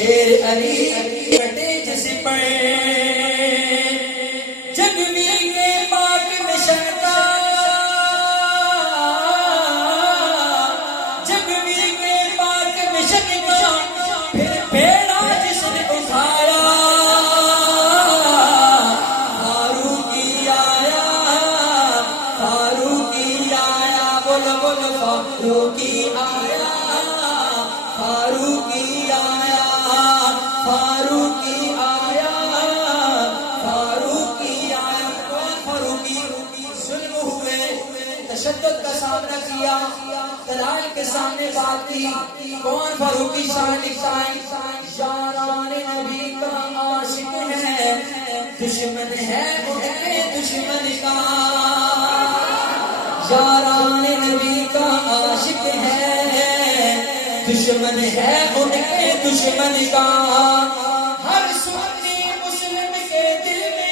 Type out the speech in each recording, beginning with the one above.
شیر علی کٹے جس پر جگوی کے پاک مشن کا جگوی کے پاک مشن کا پھر بیڑا جس نے اٹھایا فاروقی آیا فاروقی آیا بول بول فاروقی آیا فاروقی آیا فاروقی آیا فاروقی آیا کون فاروقی ظلم ہوئے تشدد کا سامنا کیا دلائل کے سامنے بات کی کون فاروقی شاہ لکھتا ہے یاران نبی کا عاشق ہے دشمن ہے ان کے دشمن کا یاران نبی کا عاشق ہے دشمن ہے ان کے دشمن کا ہر سنی مسلم کے دل میں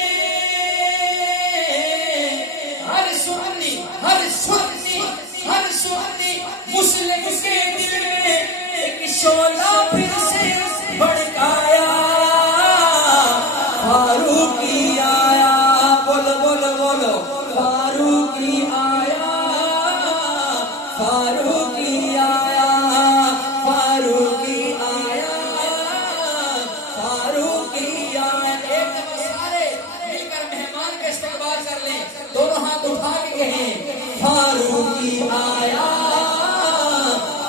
ہر سنی مسلم کے دل میں ایک شعلہ پھر سے بھڑکایا فاروقی آیا بولو بولو بولو فاروقی آیا فاروقی آیا فاروقی آیا فاروقی آیا ایک دفعہ سارے مل کر مہمان کا استقبال کر لیں دونوں ہاتھ اٹھا کے کہیں فاروقی آیا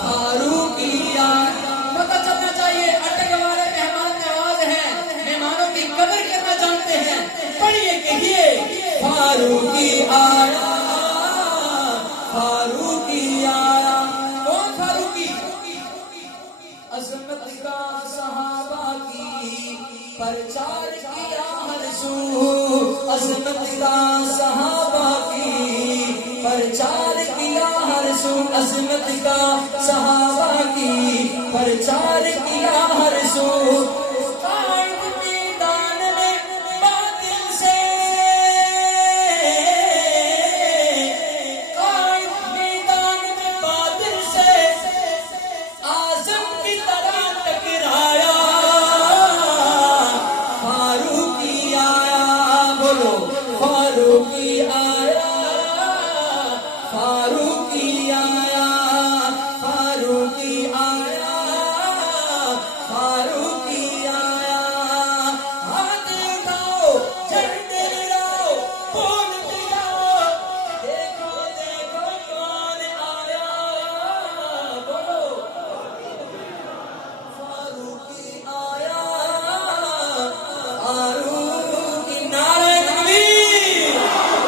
فاروقی آیا پتہ چلنا چاہیے اٹک والے مہمان نواز ہیں مہمانوں کی قدر کرنا جانتے ہیں پڑھیے کہیے فاروقی آیا فاروقی آیا کون فاروقی عظمت کا صحابہ کی پرچار کیا ہر سو عظمت کا صحابہ کی پرچار کیا ہر سو عظمت کا صحابہ کی پرچار کیا ہر سو قائد میدان میں باطل سے قائد میدان میں باطل سے اعظم کی طرح ٹکرایا فاروقی آیا بولو فاروقی آیا فاروقی آیا فاروقی آیا فاروقی آیا ہاتھ اٹھاؤ جھنڈے لہراؤ بول دیا دیکھو دیکھو کون آیا بولو فاروقی آیا